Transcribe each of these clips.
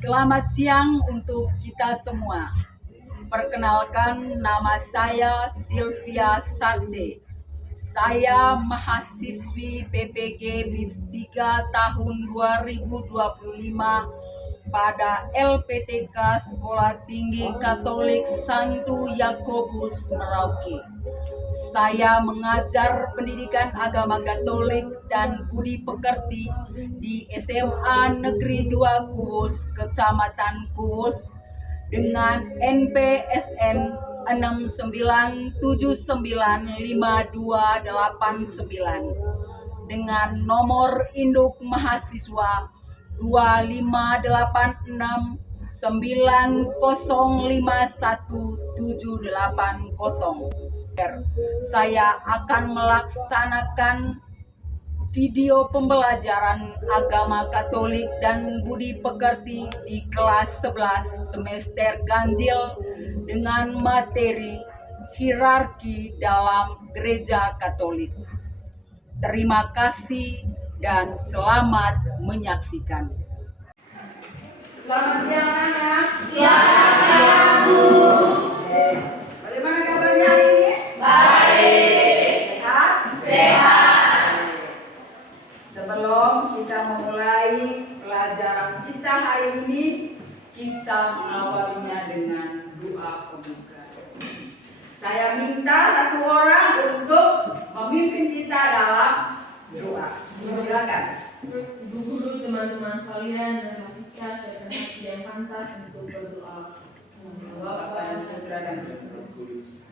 Selamat siang untuk kita semua. Perkenalkan, nama saya Sylvia Sarce. Saya mahasiswi PPG BIS 3 tahun 2025 pada LPTK Sekolah Tinggi Katolik Santo Yakobus Merauke. Saya mengajar pendidikan agama Katolik dan budi pekerti di SMA Negeri 2 Kuwus, Kecamatan Kuwus, dengan NPSN 69795289 dengan nomor induk mahasiswa 25869051780. Saya akan melaksanakan video pembelajaran agama Katolik dan budi pekerti di kelas 11 semester ganjil dengan materi hierarki dalam gereja Katolik. Terima kasih dan selamat menyaksikan. Selamat siang anak. Selamat siang Bu. Bagaimana kabarnya hari ini? Baik. Sehat? Sehat. Sebelum kita memulai pelajaran kita hari ini, kita mengawalinya dengan doa pembuka. Saya minta satu orang untuk memimpin kita dalam doa. Silakan. Bu Guru, teman-teman sekalian, dan kita siapkan hati yang pantas untuk berdoa. Bapa yang Putra dan Roh Kudus.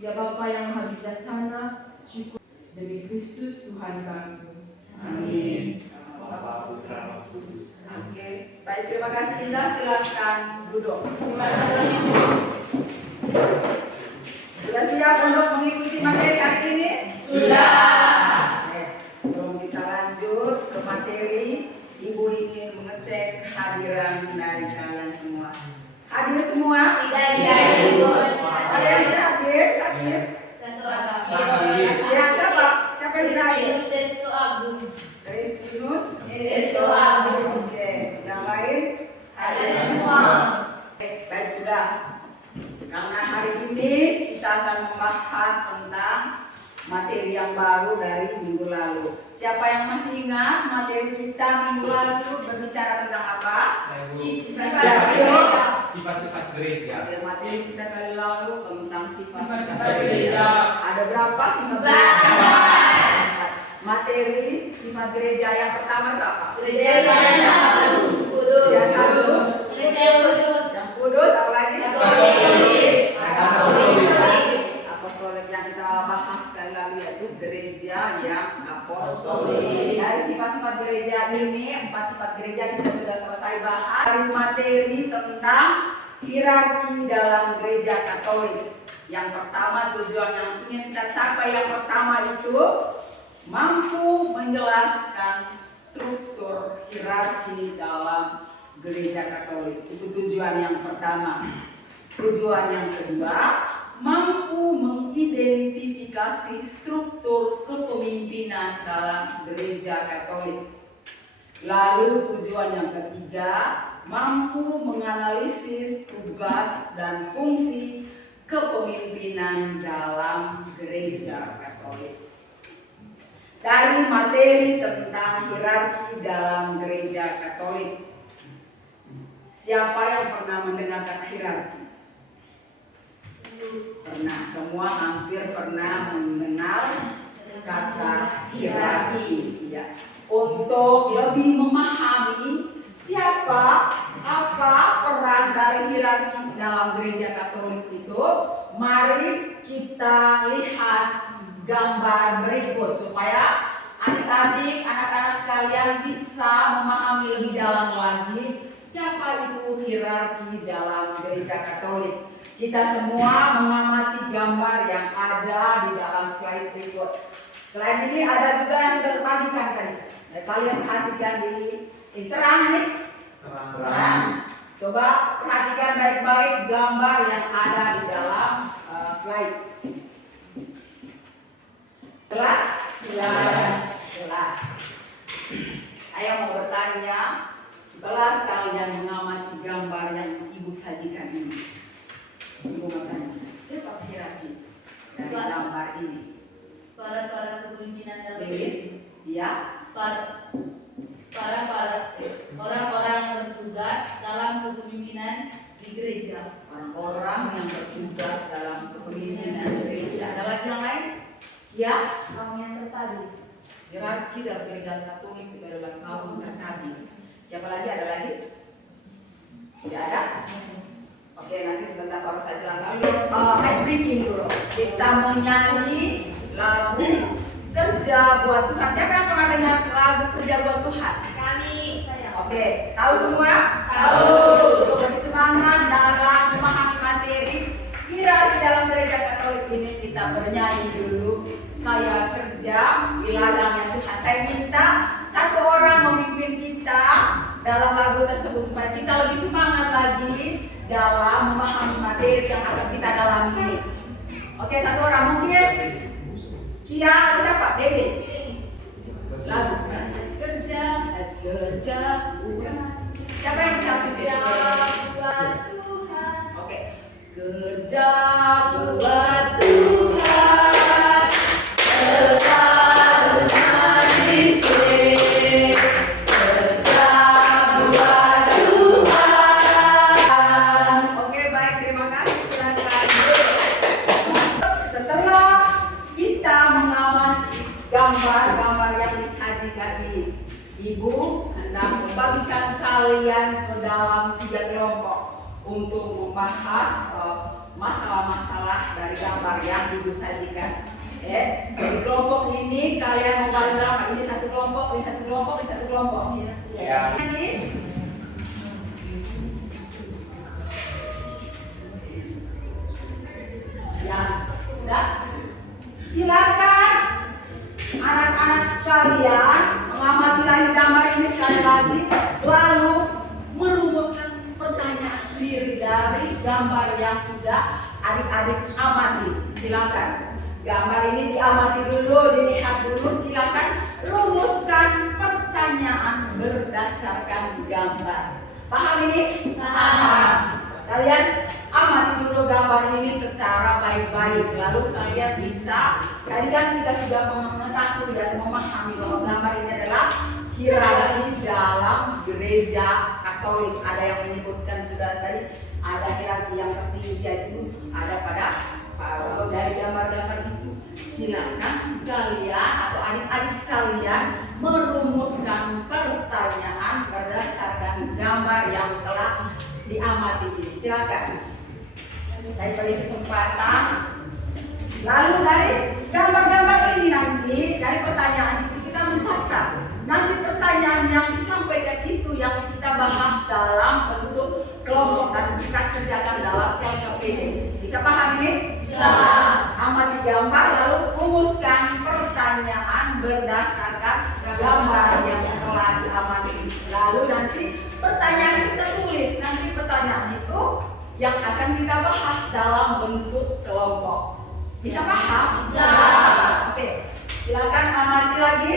Ya Bapa yang Maha Bijaksana, syukur demi Kristus Tuhan kami. Amin. Bapa, Putra, Roh Kudus. Oke, baik, terima kasih Indah. Silakan duduk. Terima kasih. Sudah siap untuk mengikuti materi hari ini? Sudah. Oke, sebelum kita lanjut ke materi, Ibu ingin mengecek kehadiran dari kalian semua. Hadir semua? Tidak Ibu. Ada yang tidak hadir? Sakit? Satu Ya, siapa? Siapa yang tidak hadir? Kristinus Desto Agung. Kristinus Desto Agung. Oke, yang lain? Ada semua. Oke, baik, sudah. Karena hari ini kita akan membahas tentang materi yang baru dari minggu lalu. Siapa yang masih ingat materi kita minggu lalu berbicara tentang apa? Sifat-sifat gereja. Oke, materi kita kali lalu tentang sifat-sifat Sifat-sifat gereja. gereja. Ada berapa sifat Banyak. gereja? Materi sifat gereja yang pertama itu apa? Gereja yang satu. Kudus. Yang satu. Gereja yang kudus. Yang kudus, apa lagi? Katolik. Apostolik yang kita bahas sekali lagi yaitu gereja yang apostolik. Apostolik. Dari sifat-sifat gereja ini, 4 sifat gereja kita sudah selesai bahas. Dari materi tentang hierarki dalam gereja Katolik. Yang pertama, tujuan yang ingin kita capai yang pertama itu mampu menjelaskan struktur hierarki dalam gereja Katolik. Itu tujuan yang pertama. Tujuan yang kedua, mampu mengidentifikasi struktur kepemimpinan dalam gereja Katolik. Lalu tujuan yang ketiga, mampu menganalisis tugas dan fungsi kepemimpinan dalam gereja Katolik. Dari materi tentang hierarki dalam gereja Katolik, siapa yang pernah mendengar kata hierarki? Pernah, semua hampir pernah mengenal kata hierarki. Ya. Untuk lebih memahami siapa, apa peran dari hierarki dalam gereja Katolik itu, mari kita lihat gambar berikut supaya adik-adik, anak-anak sekalian bisa memahami lebih dalam lagi siapa itu hierarki dalam gereja Katolik. Kita semua mengamati gambar yang ada di dalam slide berikut. Slide ini ada juga yang sudah terbagikan tadi. Nah, kalian perhatikan di terang ini. Terang. Coba perhatikan baik-baik gambar yang ada di dalam slide. Jelas? Jelas. Saya mau bertanya, setelah kalian mengamati Ya, kaum yang tertabis. hierarki dalam gereja Katolik itu adalah kaum tertabis. Siapa lagi? Ada lagi? Tidak ada? Oke, nanti sebentar baru saya jelaskan. Ice breaking dulu. Kita menyanyi lagu Kerja Buat Tuhan. Siapa yang pernah dengar lagu Kerja Buat Tuhan? Kami, saya. Oke, tahu semua? Tahu. Lebih semangat dalam memahami materi. Kira di dalam gereja Katolik ini kita bernyanyi dulu. Saya kerja di ladangnya Tuhan. Saya minta satu orang memimpin kita dalam lagu tersebut supaya kita lebih semangat lagi dalam memahami materi yang akan kita dalami ini. Oke, satu orang mungkin. Kia atau siapa? Dewi. Lagu saya kerja buat. Siapa yang bisa Kerja kerja? buat Tuhan. Oke. Kerja buat Tuhan. Selalu mengisi. Kerja buat Tuhan. Oke, baik, terima kasih. Silakan. Setelah kita mengamati gambar-gambar yang disajikan ini, Ibu hendak membagikan kalian ke dalam 3 kelompok untuk membahas masalah-masalah dari gambar yang Ibu sajikan. Di kelompok ini kalian membagi berapa? Ini satu kelompok, ini satu kelompok, ini satu kelompok. Ya. Ini ya, sudah. Silakan anak-anak sekalian mengamati lagi gambar ini sekali lagi, lalu merumuskan pertanyaan sendiri dari gambar yang sudah adik-adik amati. Silakan. Gambar ini diamati dulu, dilihat dulu. Silakan rumuskan pertanyaan berdasarkan gambar. Paham ini? Paham. Kalian amati dulu gambar ini secara baik-baik. Lalu kalian bisa, tadi kan kita sudah mengetahui dan memahami bahwa gambar ini adalah hierarki dalam gereja Katolik. Ada yang menyebutkan juga tadi ada hierarki yang tertinggi, yaitu ada pada dari gambar-gambar itu. Silakan kalian atau adik-adik sekalian merumuskan pertanyaan berdasarkan gambar yang telah diamati ini. Silakan. Saya beri kesempatan. Lalu dari gambar-gambar ini nanti dari pertanyaan itu kita mencatat. Nanti pertanyaan yang disampaikan itu yang kita bahas dalam bentuk kelompok dan kita kerjakan dalam kelompok ini. Bisa paham ini? Bisa. Amati gambar lalu rumuskan pertanyaan berdasarkan gambar yang telah diamati. Lalu nanti pertanyaan kita tulis. Nanti pertanyaan itu yang akan kita bahas dalam bentuk kelompok. Bisa paham? Bisa. Oke. Silakan amati lagi.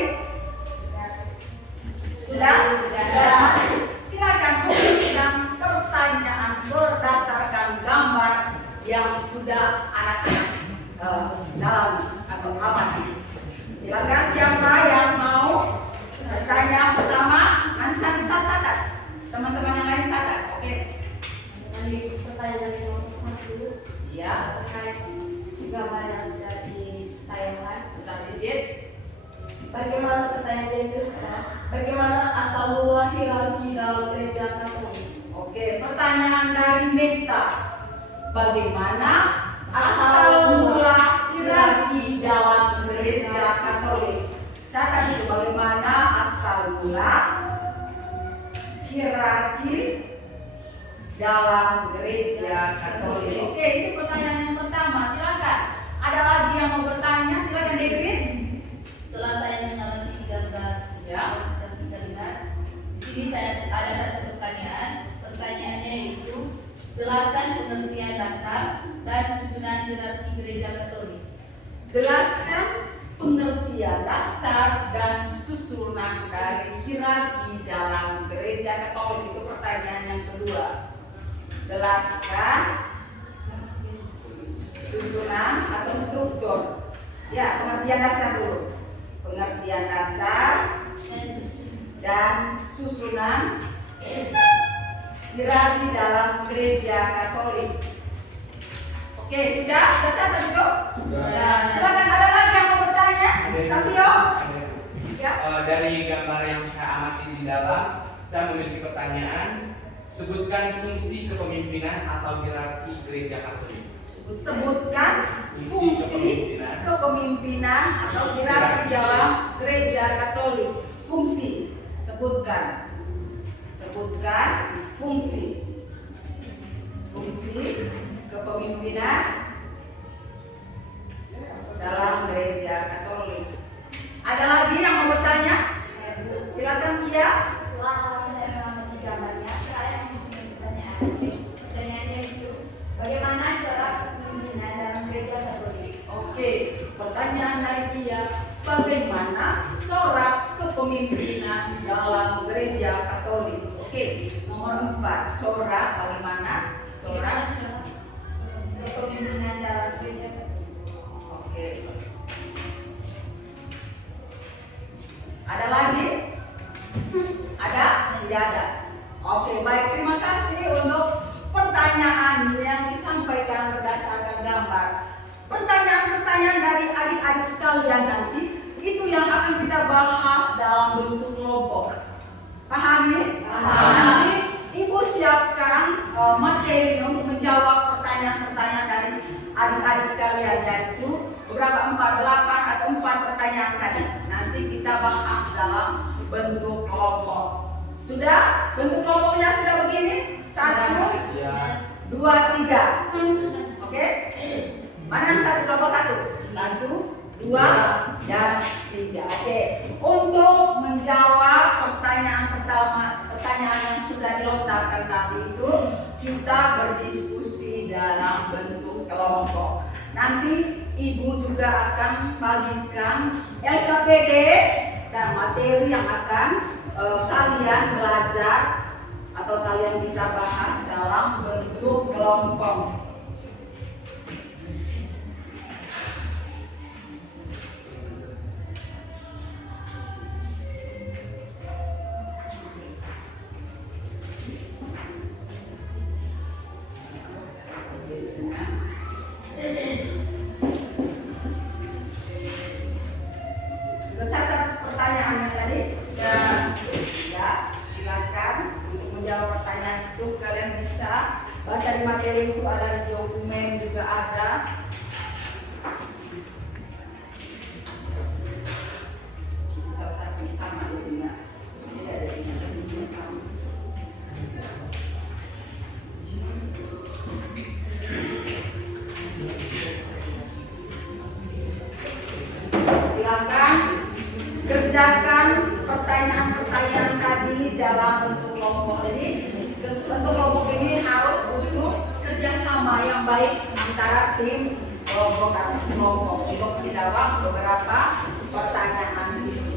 Sudah? Sudah. Silakan tuliskan pertanyaan berdasarkan gambar yang sudah anak-anak dalam atau amati. Silakan siapa yang mau bertanya pertama, nanti saya minta catat. Teman-teman yang lain catat, oke? Pertanyaan dari kelompok 1 Ya, terkait gambar yang sudah ditayangkan. besar sedikit. Bagaimana pertanyaannya itu? Bagaimana asal mula hierarki dalam gereja Katolik? Oke, pertanyaan dari Meta. Bagaimana asal mula hierarki dalam gereja Katolik? Catat itu bagaimana asal mula hierarki dalam gereja Katolik. Oke, itu pertanyaan yang pertama. Silakan. Ada lagi yang mau bertanya? Silakan David. Setelah saya mengamati gambar Ya. yang sudah kita lihat, di sini saya ada satu pertanyaan. Pertanyaannya yaitu jelaskan pengertian dasar dan susunan hierarki gereja Katolik. Jelaskan pengertian dasar dan susunan dari hierarki dalam gereja Katolik. Itu pertanyaan yang kedua. Jelaskan susunan atau struktur. Ya, pengertian dasar dulu. Pengertian dasar dan susunan hierarki dalam gereja Katolik. Oke, sudah catat itu? Sudah. Silakan, ada lagi yang mau bertanya? pertanyaannya? Savio? Ya. Dari gambar yang saya amati di dalam, saya memiliki pertanyaan. Sebutkan fungsi kepemimpinan atau hierarki gereja Katolik. Sebutkan fungsi kepemimpinan atau hierarki dalam gereja Katolik. Fungsi. Sebutkan. Sebutkan fungsi. Fungsi kepemimpinan dalam gereja Katolik. Ada lagi yang mau bertanya? Silakan Kia. Setelah saya mengamati gambarnya, saya mempunyai pertanyaan. Pertanyaannya itu, bagaimana cara kepemimpinan dalam gereja Katolik? Oke, pertanyaan dari Kia. Bagaimana corak kepemimpinan dalam gereja Katolik? Oke, nomor 4. Corak bagaimana? Corak. Kepemimpinan dalam gereja Katolik. Oke. Ada lagi? Ada? Tidak ada. Oke, baik. Terima kasih untuk pertanyaan yang disampaikan berdasarkan gambar. Pertanyaan-pertanyaan dari adik-adik sekalian nanti itu yang akan kita bahas dalam bentuk kelompok. Pahami? Paham. Nanti Ibu siapkan materi untuk menjawab pertanyaan-pertanyaan dari adik-adik sekalian, yaitu beberapa 4 atau 4 pertanyaan tadi. Nanti kita bahas dalam bentuk kelompok. Sudah? Bentuk kelompoknya sudah begini? 1, Ya. 2, 3. Oke? Mana yang satu kelompok 1? 1, 2, dan 3. Oke. Untuk menjawab pertanyaan pertama, pertanyaan yang sudah dilontarkan tadi itu, kita berdiskusi dalam bentuk kelompok. Nanti Ibu juga akan bagikan LKPD dan materi yang akan kalian belajar atau kalian bisa bahas dalam bentuk kelompok. Catat pertanyaannya tadi? Sudah. Ya, silakan untuk menjawab pertanyaan itu. Kalian bisa baca di materi itu, ada di dokumen juga ada. Salah satu sama dulunya. Tidak ada ini sama. Silakan kerjakan pertanyaan-pertanyaan tadi dalam bentuk kelompok. Jadi bentuk kelompok ini harus butuh kerjasama yang baik antara tim kelompok dan kelompok untuk menjawab beberapa pertanyaan itu.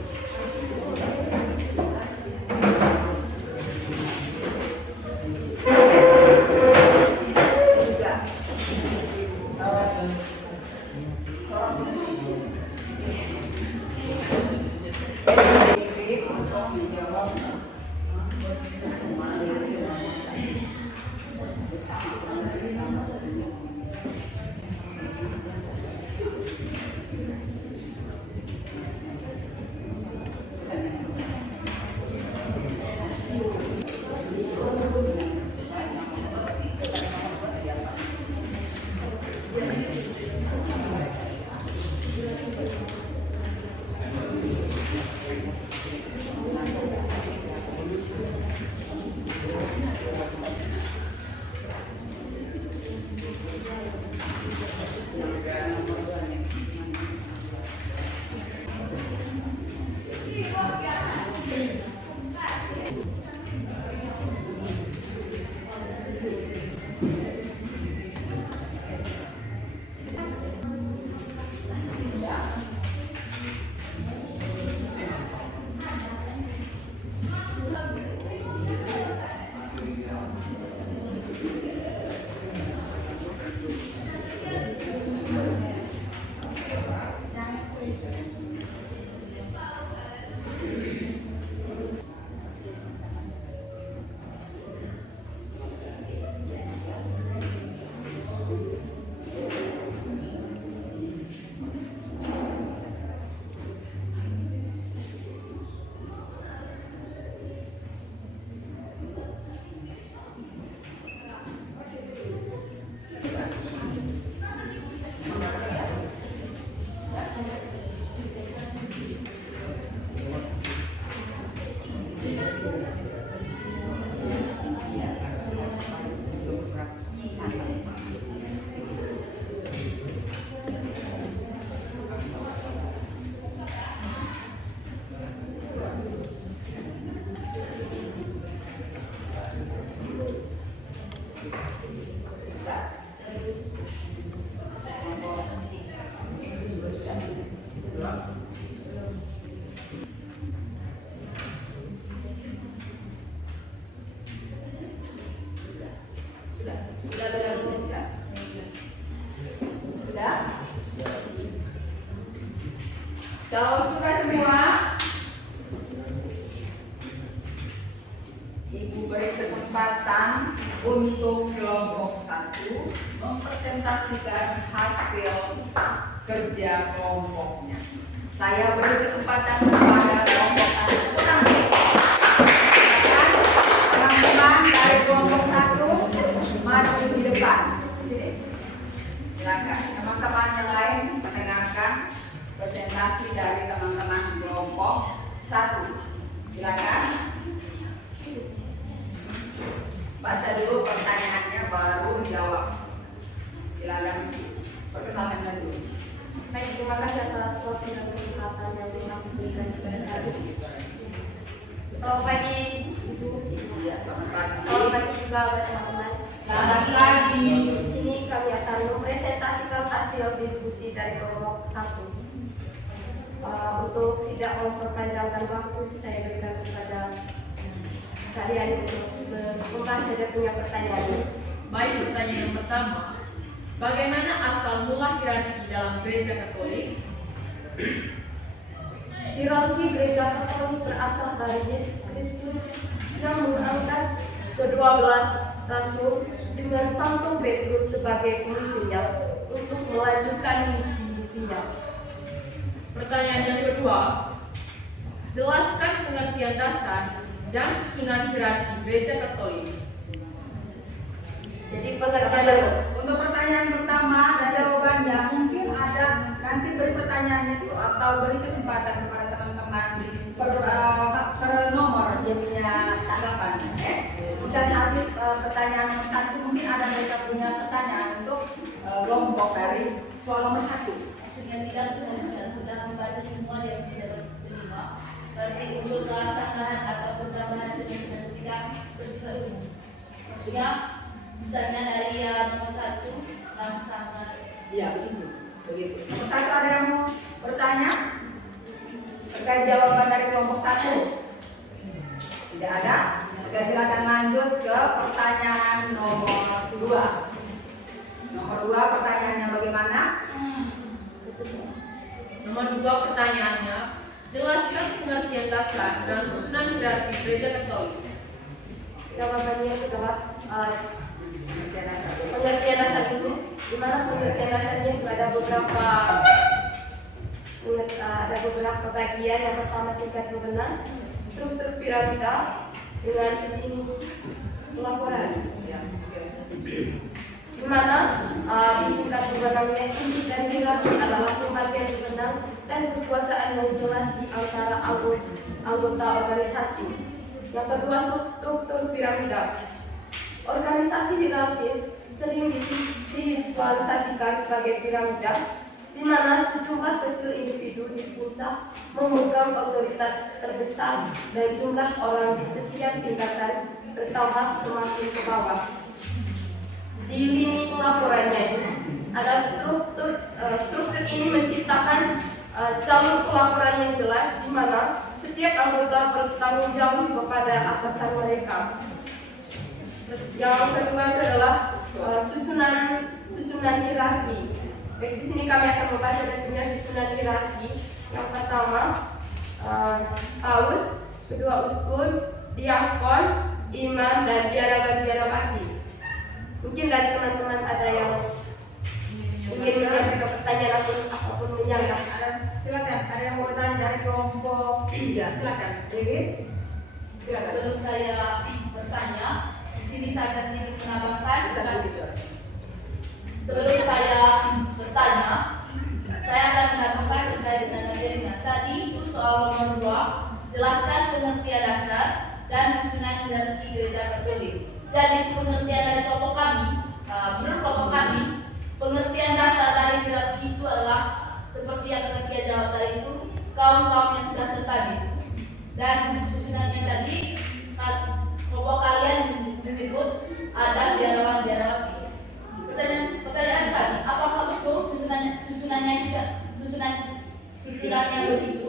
Kalau sudah semua, Ibu beri kesempatan untuk kelompok 1 mempresentasikan hasil kerja kelompoknya. Saya beri kesempatan kepada kelompok 1. Kurang. Teman-teman dari kelompok 1 maju di depan. Sini. Silakan. Teman-teman yang lain mendengarkan presentasi dari teman-teman kelompok 1. Silakan. Baca dulu pertanyaannya baru jawab. Silakan. Perkenalkan dulu. Baik, terima kasih atas waktu dan kesempatan yang telah diberikan kepada saya. Selamat pagi, Ibu. Ya, selamat pagi. Selamat pagi juga buat teman-teman. Selamat pagi. Di sini kami akan mempresentasikan hasil diskusi dari kelompok 1. Untuk tidak memperpanjangkan waktu, saya berikan kepada kalian untuk membahas saja punya pertanyaan. Baik, pertanyaan yang pertama. Bagaimana asal mula hierarki dalam gereja Katolik? Hierarki gereja Katolik berasal dari Yesus Kristus yang mengangkat ke-12 rasul dengan Santo Petrus sebagai pemimpinnya untuk melanjutkan misi-misinya. Pertanyaan yang kedua. Jelaskan pengertian dasar dan susunan hierarki gereja Katolik. Jadi pengertian dasar. Untuk pertanyaan pertama dan jawabannya mungkin ada nanti beri pertanyaannya itu atau beri kesempatan kepada teman-teman per nomor dia punya tanggapan. Misalnya habis pertanyaan nomor 1 mungkin ada mereka punya pertanyaan untuk kelompok dari soal nomor 1. Maksudnya tidak sudah membaca semua yang tidak terima. Berarti untuk tambahan ataupun tambahan dengan tidak bersifat umum. Maksudnya misalnya dari nomor 1 sama. Iya begitu. Begitu. Nomor 1 ada yang mau bertanya terkait jawaban dari kelompok 1? Tidak ada. Oke, silakan lanjut ke pertanyaan nomor 2. Nomor 2 pertanyaannya bagaimana? Nomor 2 pertanyaannya. Jelaskan pengertian dasar dan susunan hierarki gereja Katolik. Jawabannya adalah pengertian dasar itu, di mana pengertian dasarnya itu ada beberapa bagian. Yang pertama tingkat kebenaran, struktur piramida dengan izin pelaporan. Di mana di tingkat kebenarnya inti dan hierarki adalah pembagian kebenaran dan kekuasaan yang jelas di antara anggota organisasi. Yang kedua, struktur piramida. Organisasi hierarkis sering divisualisasikan sebagai piramida, di mana sejumlah kecil individu di puncak memegang otoritas terbesar dan jumlah orang di setiap tingkatan bertambah semakin ke bawah. Di lini pelaporannya ada struktur ini menciptakan jalur pelaporan yang jelas, di mana setiap anggota bertanggung jawab kepada atasan mereka. Yang kedua itu adalah susunan hierarki. Di sini kami akan membaca dan punya susunan hierarki. Yang pertama, paus, kedua uskup, diakon, imam, dan biarawan-biarawati. Mungkin dari teman-teman ada yang ingin menyampaikan pertanyaan ataupun menyanggah. Silakan. Ada yang mau bertanya dari kelompok 3? Silakan. Jadi, silakan. Sebelum saya bertanya, di sini saya kasih penambahkan. Sebelum saya bertanya, saya akan menambahkan terkait dengan materinya. Tadi itu soal nomor 2, jelaskan pengertian dasar dan susunan hierarki gereja Katolik. Jadi pengertian dari kelompok kami, menurut kelompok kami, pengertian dasar dari hierarki itu adalah seperti yang kalian jawab tadi itu, kaum-kaum yang sudah tertabis. Dan susunannya tadi, kelompok kalian menyebut ada biarawan-biarawati. Pertanyaan kami, apakah betul susunannya begitu?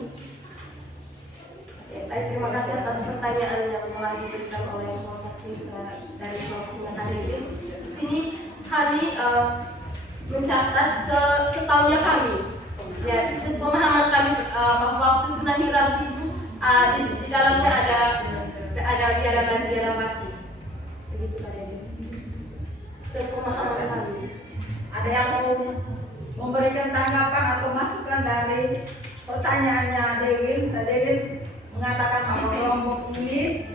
Baik, terima kasih atas pertanyaan yang telah diberikan oleh kelompok dari kelompok tadi. Di sini kami mencatat setahunya kami Ya, pemahaman kami bahwa susunan hierarki itu di dalamnya ada biarawati. Begitu kalian. Sepemahaman kami. Ada yang mau memberikan tanggapan atau masukan dari pertanyaannya Dewin? Dewin mengatakan bahwa kelompok ini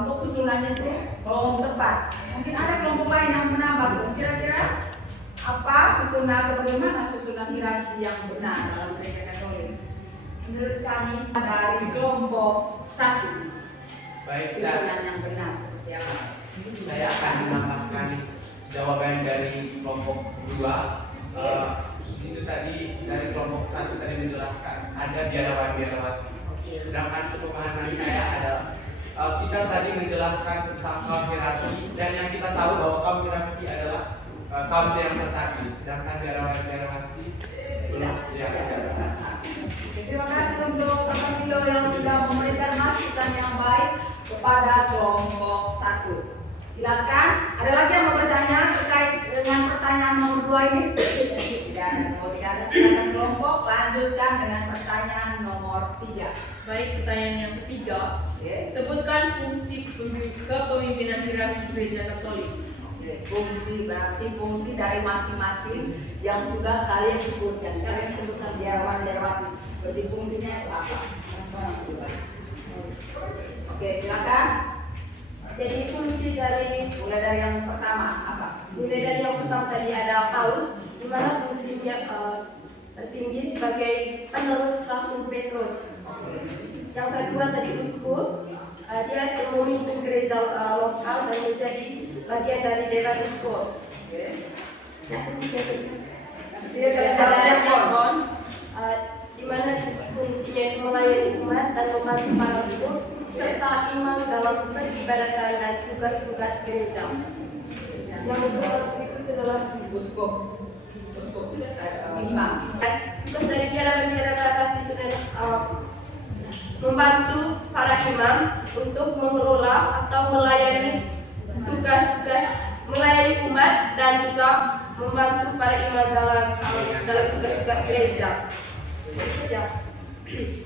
untuk susunannya itu belum tepat. Mungkin ada kelompok lain yang menambah. Kira-kira apa susunan atau bagaimana susunan hierarki yang benar dalam gereja Katolik? Menurut kami Dari kelompok satu, Baik, susunan yang benar seperti apa? saya akan menambahkan jawaban dari kelompok 2. Itu tadi dari kelompok 1 tadi menjelaskan ada biarawati. Sedangkan sepemahaman saya adalah kita tadi menjelaskan tentang kaum hierarki, dan yang kita tahu bahwa kaum hierarki adalah kaum yang tertati, sedangkan biarawati belum tidak. Terima kasih untuk Kakak Milo yang sudah memberikan masukan yang baik kepada kelompok 1. Silakan, ada lagi yang mau bertanya terkait dengan pertanyaan nomor 2 ini? Tidak ada. Silakan kelompok lanjutkan dengan pertanyaan nomor 3. Baik, pertanyaan yang ketiga. Yes. Sebutkan fungsi kepemimpinan hierarki gereja Katolik. Fungsi berarti fungsi dari masing-masing yang sudah kalian sebutkan. Kalian sebutkan biarawati. Seperti fungsinya itu apa? Oke, silakan. Jadi fungsi dari Mulai dari yang pertama apa? yang pertama tadi ada paus, di mana fungsinya tertinggi sebagai penerus Rasul Petrus. Yang kedua tadi uskup, dia memimpin gereja lokal dan menjadi bagian dari daerah uskup. Yang ketiga tadi Dia ada diakon, di mana fungsinya itu melayani umat dan membantu para uskup serta imam dalam peribadatan dan tugas-tugas gereja. Yang berikut adalah uskup, imam. tugas dari biarawati itu adalah membantu para imam untuk mengelola atau melayani tugas-tugas melayani umat dan juga membantu para imam dalam tugas-tugas gereja.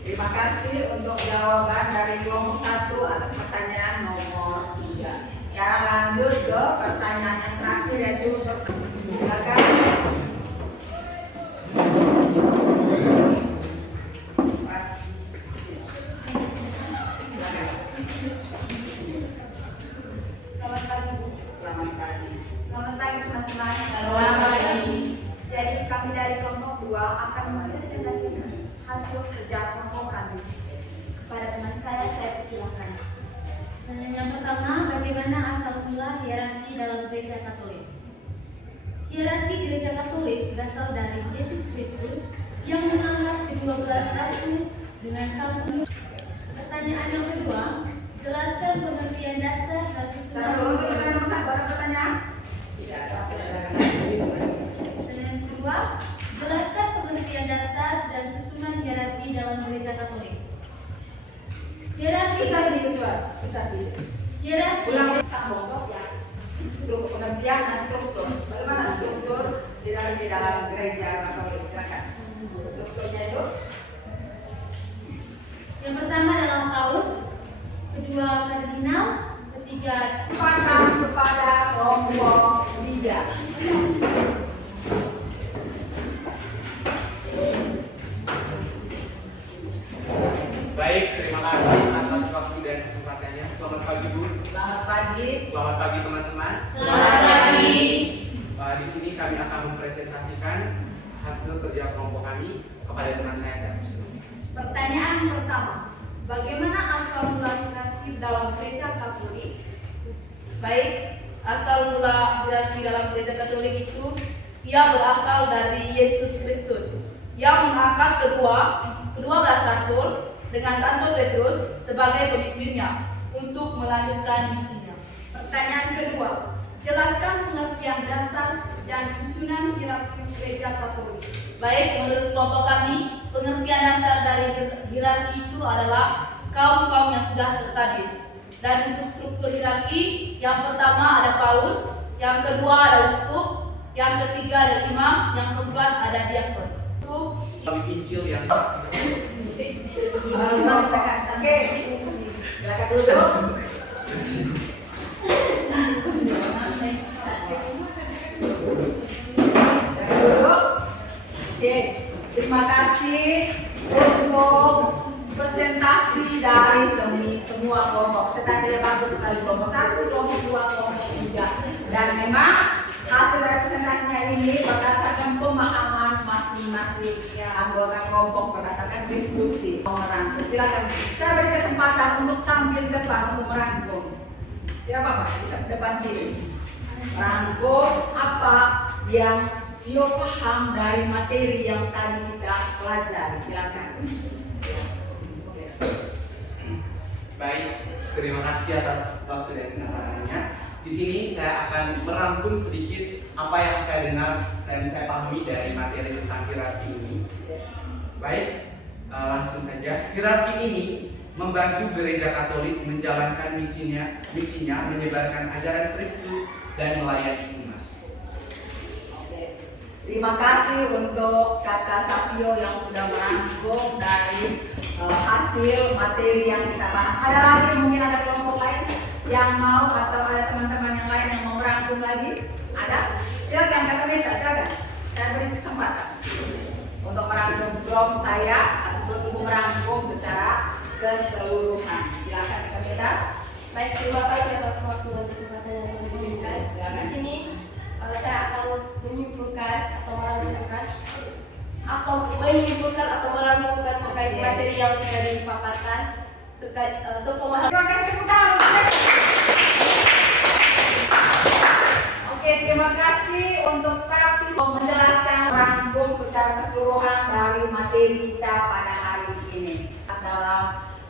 Terima kasih untuk jawaban dari kelompok 1 atas pertanyaan nomor 3. Sekarang lanjut ke pertanyaan yang terakhir, yaitu silakan. selamat pagi Bu. Selamat pagi. Selamat pagi teman-teman. Selamat pagi. Jadi kami dari kelompok 2 akan mempresentasikan hasil kerja kelompok kami. Kepada teman saya persilakan. Pertanyaan yang pertama, bagaimana asal mula hierarki dalam gereja Katolik? Hierarki gereja Katolik berasal dari Yesus Kristus yang mengangkat ke-12 rasul dengan satu. Pertanyaan yang kedua, jelaskan pengertian dasar dan Saya dulu susunan. pertanyaan nomor 1, ada pertanyaan? Tidak ada. Pertanyaan kedua, jelaskan pengertian dasar dan susunan hierarki dalam gereja Katolik. Hierarki Bisa sedikit suara, bisa sedikit. hierarki Ulang sambung ya. Struktur pengertian dan struktur. Bagaimana struktur di dalam gereja Katolik? Silakan. Strukturnya itu yang pertama adalah paus, kedua kardinal, ketiga paham kepada kelompok 3. Baik, terima kasih atas waktu dan kesempatannya. Selamat pagi Bu. Selamat pagi. Selamat pagi teman-teman. Selamat pagi. Di sini kami akan mempresentasikan hasil kerja kelompok kami kepada teman saya. Pertanyaan pertama, bagaimana asal mula hierarki dalam gereja Katolik? Baik, asal mula hierarki dalam gereja Katolik itu ia berasal dari Yesus Kristus yang mengangkat kedua belas rasul dengan Santo Petrus sebagai pemimpinnya untuk melanjutkan misinya. Pertanyaan kedua, jelaskan pengertian dasar dan susunan hierarki gereja Katolik. Baik, menurut kelompok kami, pengertian dasar dari hierarki itu adalah kaum-kaum yang sudah tertabis. Dan untuk struktur hierarki, yang pertama ada paus, yang kedua ada uskup, yang ketiga ada imam, yang keempat ada diakon. Uskup melalui Injil yang Oke, silakan duduk. Oke, terima kasih untuk presentasi dari semua kelompok. Presentasinya bagus sekali, kelompok 1, kelompok 2, kelompok 3. Dan memang hasil dari presentasinya ini berdasarkan pemahaman masing-masing anggota kelompok berdasarkan diskusi merangkum. Silakan, saya beri kesempatan untuk tampil depan untuk merangkum. Tidak apa-apa, bisa ke depan sini. Merangkum apa yang Tio paham dari materi yang tadi kita pelajari. Silakan. baik. Terima kasih atas waktu dan kesempatannya. Di sini saya akan merangkum sedikit apa yang saya dengar dan saya pahami dari materi tentang hierarki ini. Baik, langsung saja. Hierarki ini membantu gereja Katolik menjalankan misinya menyebarkan ajaran Kristus dan melayani umat. Terima kasih untuk Kakak Savio yang sudah merangkum dari hasil materi yang kita bahas. Ada lagi mungkin ada kelompok lain yang mau atau ada teman-teman yang lain yang mau merangkum lagi? Ada? Silakan Kakak Meta, silakan. Saya beri kesempatan untuk merangkum sebelum saya atau sebelum Ibu merangkum secara keseluruhan. Silakan Kakak Meta. Baik, terima kasih atas waktu dan kesempatan yang diberikan. Di sini saya akan menyimpulkan atau merangkumkan terkait materi yang sudah dipaparkan terkait sepemahaman. Terima kasih tepuk tangan. Oke, terima kasih untuk praktis menjelaskan rangkum secara keseluruhan dari materi kita pada hari ini.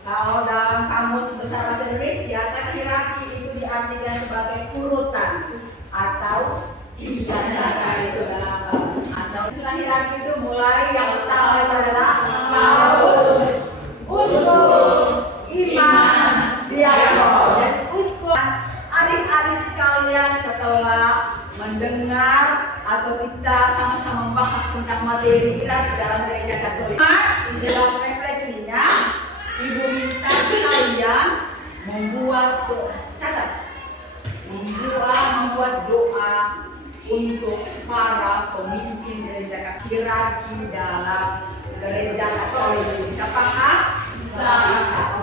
Kalau dalam kamus besar bahasa Indonesia, kata hierarki itu diartikan sebagai urutan atau istana itu dalam asal usulan hierarki itu mulai yang pertama itu adalah paus, uskup, imam, diakon, dan uskup. Adik-adik sekalian, setelah mendengar atau kita sama-sama membahas tentang materi hierarki dalam gereja Katolik, jelas refleksinya, Ibu minta kalian membuat doa untuk para pemimpin gereja Katolik, hierarki dalam gereja Katolik. Bisa paham? Bisa.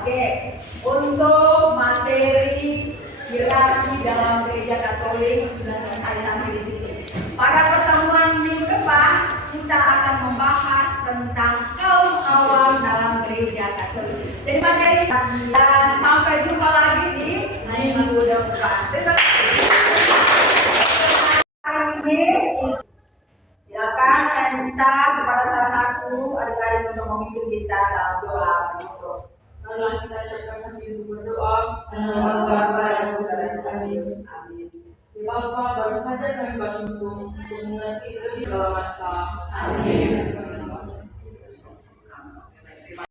Oke. Untuk materi hierarki dalam gereja Katolik sudah selesai sampai di sini. Pada pertemuan minggu depan kita akan membahas tentang kaum awam dalam gereja Katolik. Jadi materi dan sampai jumpa lagi di minggu depan. Terima kasih. Silakan saya minta kepada salah satu adik-adik untuk memimpin kita dalam doa penutup. Marilah kita siapkan hati untuk berdoa. Dalam Bapa dan Putra dan Roh Kudus. Amin. Ya Bapa, baru saja kami bantu untuk mengerti lebih dalam masa. Amin.